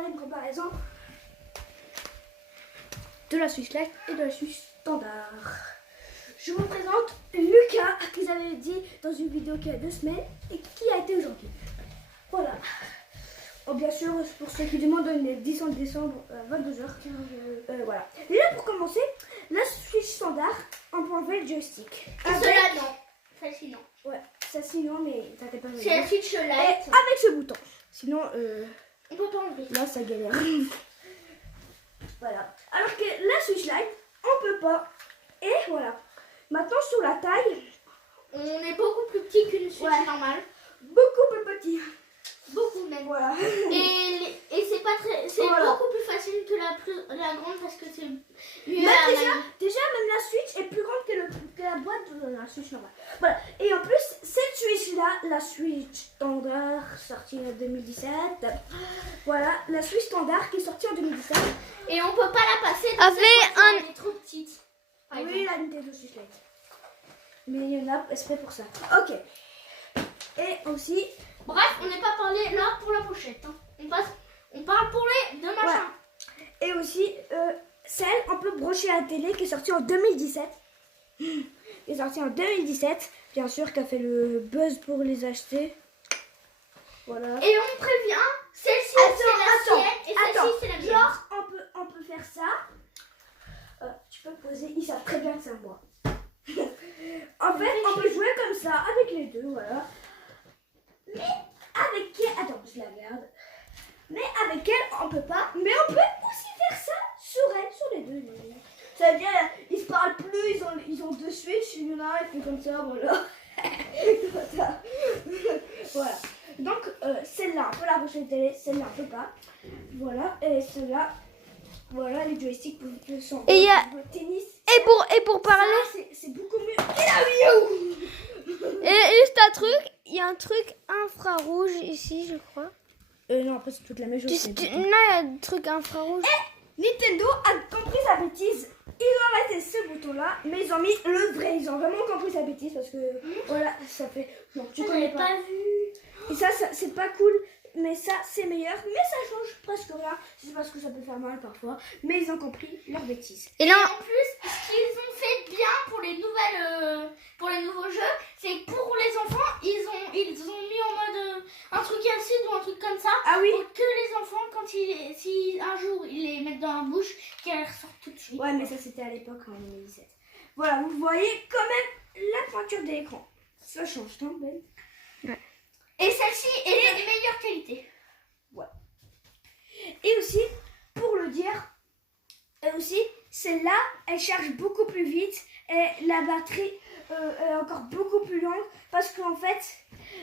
faire une comparaison de la Switch Lite et de la Switch standard. Je vous présente Lucas, qu'ils avaient dit dans une vidéo qui a 2 semaines et qui a été aujourd'hui. Voilà. Oh, bien sûr, pour ceux qui demandent, le 10 décembre à 22h. Voilà. Déjà pour commencer, la Switch standard, on peut enlever le joystick. Et cela non. Celle-ci non. Ouais, ça sinon, mais t'inquiète pas. C'est la Switch Lite. Avec ce bouton. Sinon, on peut pas enlever. là, ça galère. Voilà. Alors que la Switch Lite, on peut pas. Et voilà. Maintenant, sur la taille, on est beaucoup plus petit qu'une Switch normale. Beaucoup plus petit. Beaucoup même. Voilà. Et c'est pas très, c'est beaucoup plus facile que la grande parce que c'est mieux. Déjà, même la Switch est plus grande que la boîte de la Switch normale. Voilà. Et en plus, cette Switch-là, la Switch standard, sortie en 2017. Voilà, la Switch standard qui est sortie en 2017. Et on peut pas la passer parce qu'elle est trop petite. Oui, la Nintendo Switch Lite. Mais il y en a exprès pour ça. Ok. Et aussi... Bref, on n'est pas parlé là pour la pochette. Hein. On parle pour les deux machins. Ouais. Et aussi, celle, on peut brancher à la télé qui est sortie en 2017. Qui est sortie en 2017. Bien sûr, qui a fait le buzz pour les acheter. Voilà. Et on prévient, celle-ci c'est la sienne et celle-ci c'est la mienne. Genre, on peut faire ça. Tu peux poser, ils savent très bien que c'est moi. En fait, on peut jouer comme ça avec les deux, voilà. Mais avec elle, attends, je la garde. Mais avec elle, on peut pas. Mais on peut aussi faire ça sur elle, sur les deux. Ça veut dire, ils se parlent plus, ils ont 2 Switch, il y en a un, il fait comme ça, voilà. Voilà. Donc, celle-là, on peut la brancher télé, celle-là, on peut pas. Voilà, et celle-là, voilà, les joysticks sont et il y a tennis. Et pour parler, c'est beaucoup mieux. Et la Wii U. et juste un truc, il y a un truc infrarouge ici, je crois. Non, après c'est toute la même chose. Non, il y a un truc infrarouge. Nintendo a compris sa bêtise. Ils ont arrêté ce bouton-là, mais ils ont mis le vrai. Ils ont vraiment compris sa bêtise parce que voilà, ça fait. Non, tu connais pas. Vu. Et ça c'est pas cool. Mais ça, c'est meilleur. Mais ça change presque rien. C'est parce que ça peut faire mal parfois. Mais ils ont compris leur bêtise. Et là, en plus, ce qu'ils ont fait bien pour les nouveaux jeux, c'est que pour les enfants, ils ont mis en mode un truc acide ou un truc comme ça. Ah oui. Pour que les enfants, quand si un jour ils les mettent dans la bouche, qu'elles ressortent tout de suite. Ouais, mais ça c'était à l'époque en 2017. Voilà, vous voyez quand même la pointure de l'écran. Ça change, non, Ben? Ouais. Et celle-ci est de meilleure qualité. Ouais. Et aussi, pour le dire, celle-là, elle charge beaucoup plus vite et la batterie est encore beaucoup plus longue parce qu'en fait,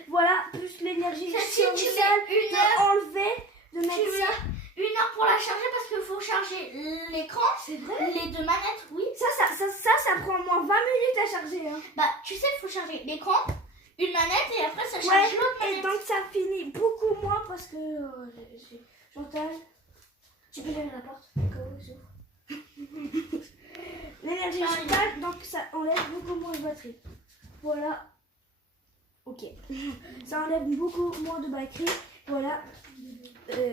voilà, plus l'énergie Celle-ci, tu initiale mets 1 de heure. enlever, de mettre Tu ça. mets 1 heure pour la charger parce qu'il faut charger l'écran, C'est vrai? les 2 manettes, oui. Ça prend au moins 20 minutes à charger. Hein. Bah, tu sais, il faut charger l'écran, une manette et après ça charge Ouais, l'autre et manette. donc ça finit beaucoup moins parce que Chantal, tu peux ouvrir la porte au cas où j'ouvre. L'énergie vitale, donc ça enlève beaucoup moins de batterie. Voilà. Ok. Ça enlève beaucoup moins de batterie. Voilà.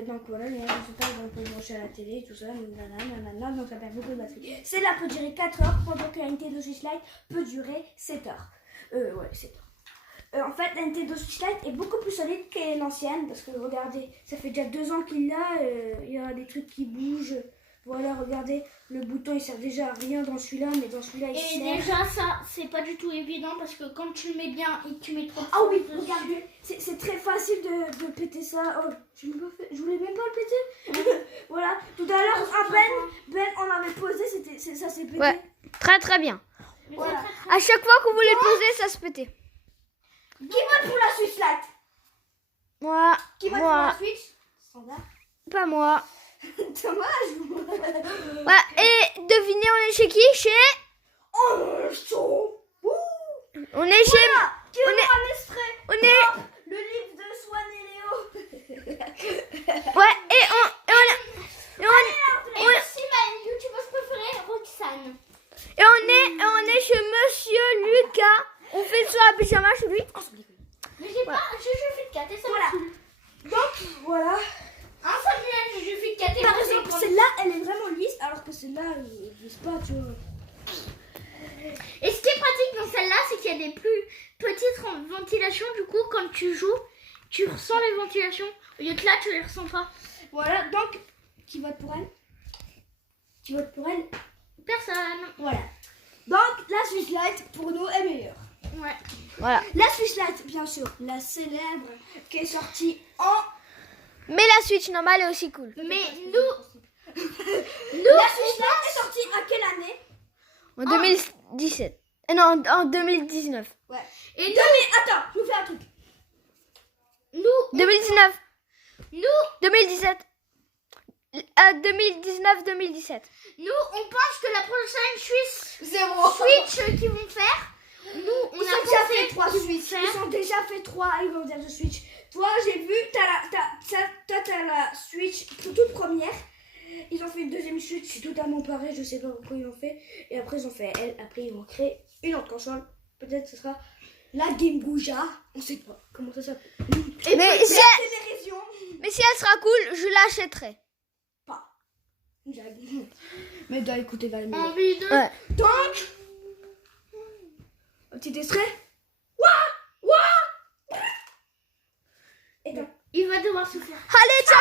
Donc voilà, l'énergie vitale, on peut le brancher à la télé, tout ça, nanana, donc ça perd beaucoup de batterie. Celle-là peut durer 4 heures, pendant que la Nintendo Switch Lite peut durer 7 heures. Ouais, 7 heures. En fait, la Nintendo Switch Lite est beaucoup plus solide que l'ancienne parce que regardez, ça fait déjà 2 ans qu'il l'a, il y a des trucs qui bougent. Voilà, regardez, le bouton il sert déjà à rien dans celui-là, mais dans celui-là il Et sert. déjà ça, c'est pas du tout évident parce que quand tu le mets bien et que tu mets trop de Ah oui, dessus, regardez, c'est très facile de péter ça. Oh, je voulais même pas le péter. Voilà, tout à l'heure, Ben, on l'avait posé, ça s'est pété. ouais, très très bien. Mais Voilà. c'est très, À chaque fois que vous voulez poser, ça se pétait. Qui vote pour la Switch Lite? Moi, Qui vote pour moi, la Switch Standard. pas moi. Dommage. Ouais, et devinez, on est chez qui? Chez... Oh, chaud. On est chez... Qui on est- un extrait. On est... Le livre de Swan et Léo. Ouais, et on Et aussi ma youtubeuse préférée, Roxane. on est chez Monsieur Lucas. On fait sur la pyjama chez lui. Mais j'ai pas, je joue Fit 4 et ça Voilà. me saoule. Donc, voilà. Samuel, je joue celle-là, je sais pas, tu vois. Et ce qui est pratique dans celle-là, c'est qu'il y a des plus petites ventilations. Du coup, quand tu joues, tu ressens les ventilations. Au lieu que là, tu les ressens pas. Voilà, donc, qui vote pour elle? Qui vote pour elle? Personne. Voilà. Donc, la Swiss Light, pour nous, est meilleure. Ouais. Voilà. La Swiss Light, bien sûr, la célèbre, qui est sortie en... Mais la Switch normale est aussi cool. Mais nous, La Swiss Light est sortie à quelle année? En 2017. Non, en 2019. Ouais. et nous, Attends, je vous fais un truc. nous, 2019. nous, 2017. 2019-2017. nous, on pense que la prochaine Zéro. Switch qu'ils vont faire, nous, on Ils a ont déjà pensé fait 3 qu'ils vont Switch. faire. Ils ont déjà fait 3 Highlander de Switch. Toi, j'ai vu, t'as la Switch toute première. Ils ont fait une deuxième Switch, c'est totalement pareil. Je sais pas pourquoi ils l'ont fait. Et après, ils ont fait elle. Après, ils vont créer une autre console. Peut-être ce sera la Game Bouja. On sait pas comment ça s'appelle. Mais si, Télévision. mais si elle sera cool, je l'achèterai. Pas. Mais doit écouter Valmy. Envie de... Ouais. Donc, un petit extrait. Ouah. Il va devoir se faire. Allez, ciao!